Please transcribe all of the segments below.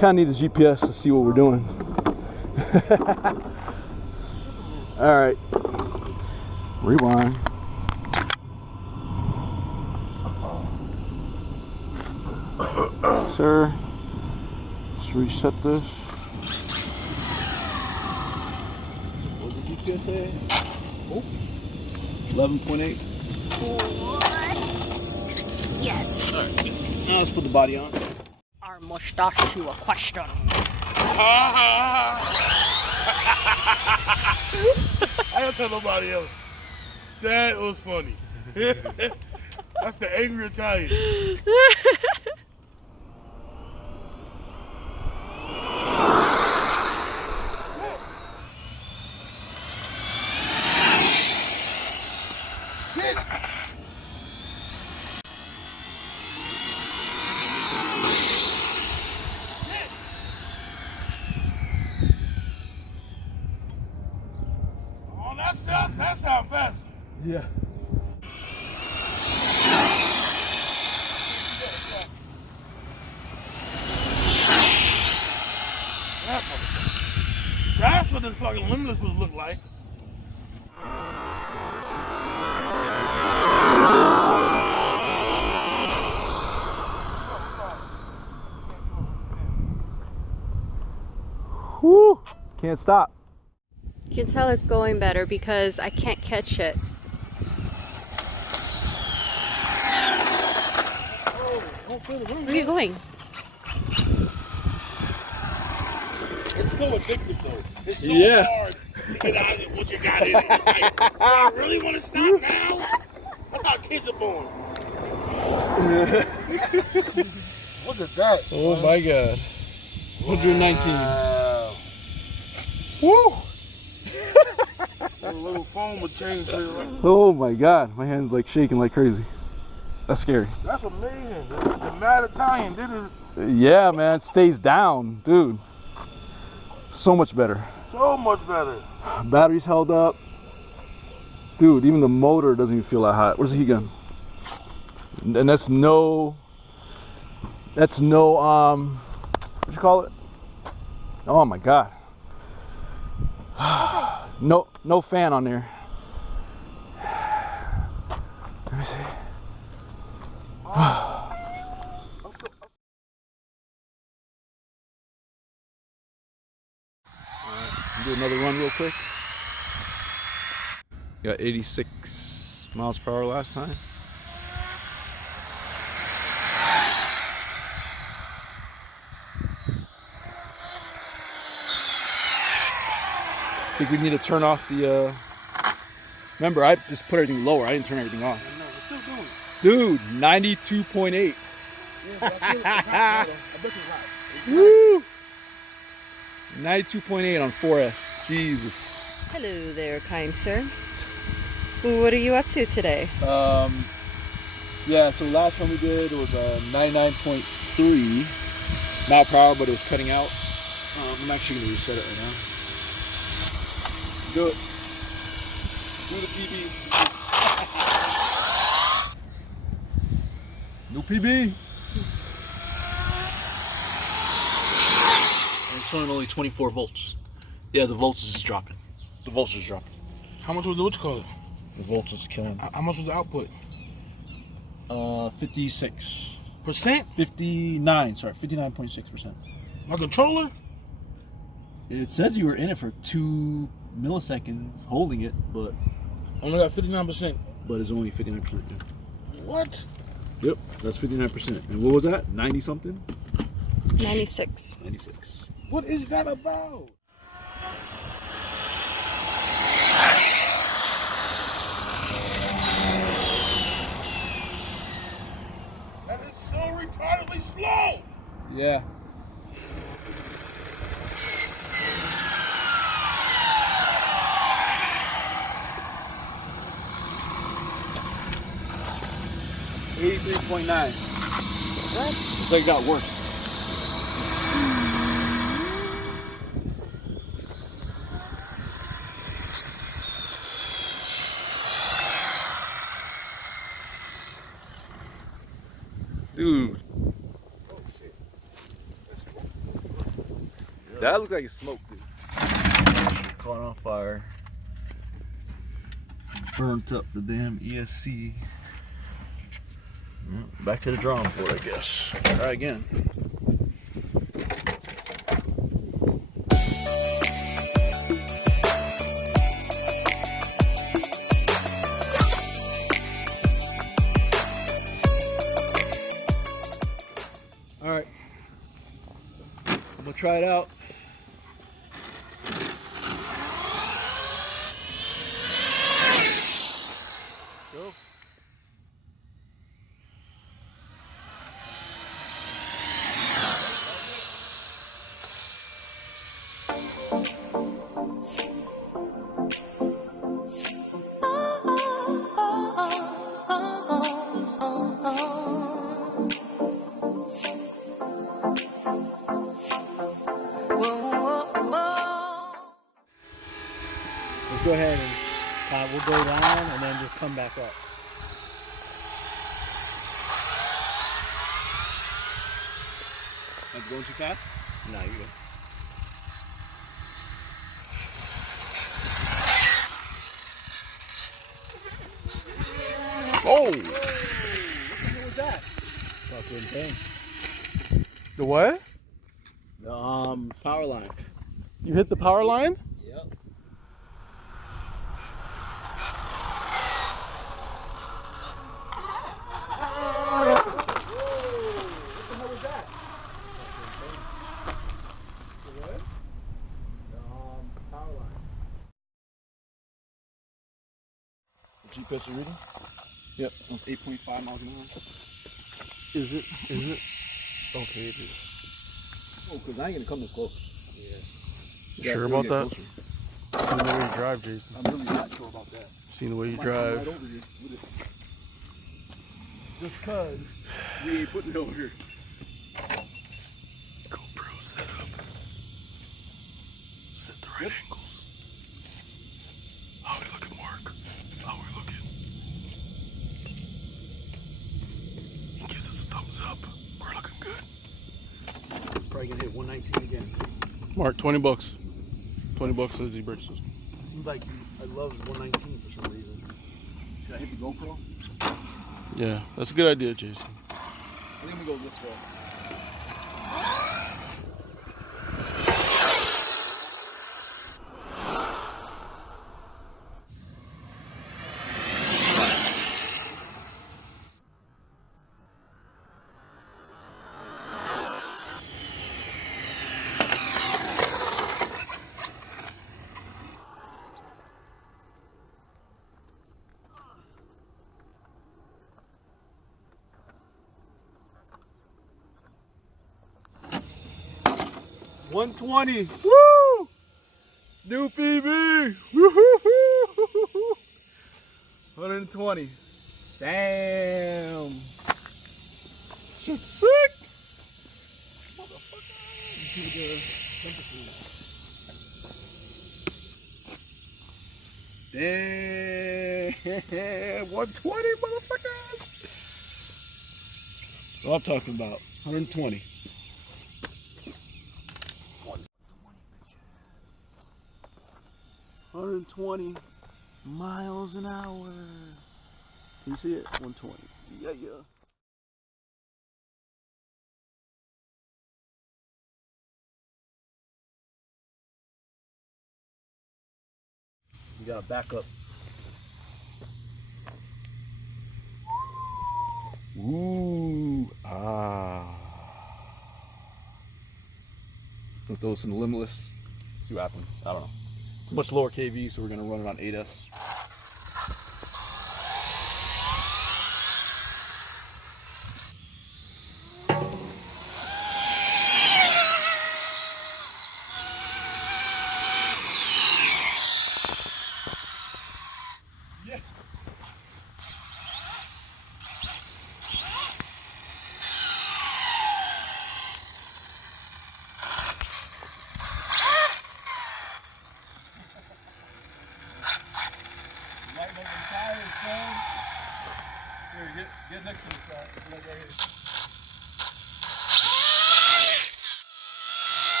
kind of need the GPS to see what we're doing. All right. Rewind. Sir, let's reset this. What did the GPS say? Oh, 11.8. Yes. All right. Now let's put the body on. I must ask you a question. I don't tell nobody else. That was funny. That's the angry Italian. Oh, that sounds fast. Yeah. That's what this fucking Limitless would look like. Whoo! Can't stop. You can tell it's going better because I can't catch it. Where are you going? It's so addictive though. It's so Yeah. hard to get out of it what you got in it. It's like, do I really want to stop now? That's how kids are born. Look at that. Oh my God. 119. Wow. Woo! A little foam would change it. Oh my God. My hand's like shaking like crazy. That's scary. That's amazing. The mad Italian did it Yeah, man. It stays down. Dude. So much better. so much better. Battery's held up. Dude, even the motor doesn't even feel that hot. Where's the heat gun? And that's no, what you call it? Oh my God. No fan on there. Let me see. Do another run real quick. Got 86 miles per hour last time. I think we need to turn off the, remember I just put everything lower, I didn't turn everything off. No, we're still doing it. Dude, 92.8. Yeah, but I bet it's hot. Woo! 92.8 on 4S. Jesus. Hello there, kind sir. What are you up to today? Yeah, so last time we did it was 99.3 mile per hour, but it was cutting out. I'm actually gonna reset it right now. Do it. Do the PB. No PB. It's showing only 24 volts. Yeah, the voltage is dropping. The voltage is dropping. How much was the, what you call it? The voltage is killing. How much was the output? 56. Percent? 59, sorry, 59.6%. My controller? It says you were in it for 2 milliseconds holding it, but Only got 59%. it's only 59%. What? Yep, that's 59%. And what was that? 90 something? 96. 96. What is that about? That is so retardedly slow. Yeah. .9. What? It's like it got worse. Dude. That looked like it smoked, dude. Caught on fire. Burnt up the damn ESC. Back to the drawing board, I guess. Try again. All right, I'm gonna try it out. Go. Let's go ahead and we'll go down and then just come back up. That's going too fast? No, you're good. Oh! What was that? Fucking thing. The what? The power line. You hit the power line? Yep. GPS is reading? Yep, that's 8.5 miles an hour. Is it? Is it? Okay, it is. Oh, because I ain't gonna come this close. Yeah. You Sure gotta about get that? closer. Seen the way you drive, Jason. I'm really not sure about that. Seen the way you Might come drive. right over here with it. Just cause we ain't putting it over here. GoPro setup. Set the right angles. How we looking, Mark? How we looking? He gives us a thumbs up. We're looking good. Probably gonna hit 119 again. Mark, 20 bucks. 20 bucks as he purchases. It seems like I love 119 for some reason. Should I hit the GoPro? Yeah, that's a good idea, Jason. I think we go this way. $120. Woo! New PB. Woo-hoo-hoo! 120. Damn. Shit's sick. Motherfucker. Give it the temperature. Damn. 120, motherfuckers. What I'm talking about. 120. 120 miles an hour. Can you see it? 120. Yeah, yeah. You gotta back up. Ooh, ah. We'll throw some Limitless. See what happens. I don't know. It's a much lower KV, so we're gonna run it on 8S.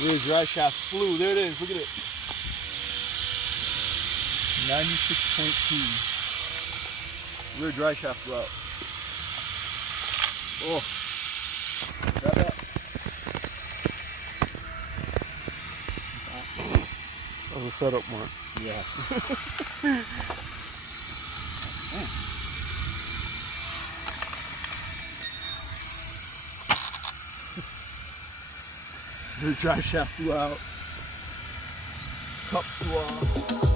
Rear dry shaft flew. There it is. Look at it. 96.2. Rear dry shaft flew out. Oh. Grab that. That was a setup, Mark. Yeah. Rear dry shaft flew out. Cup flew off.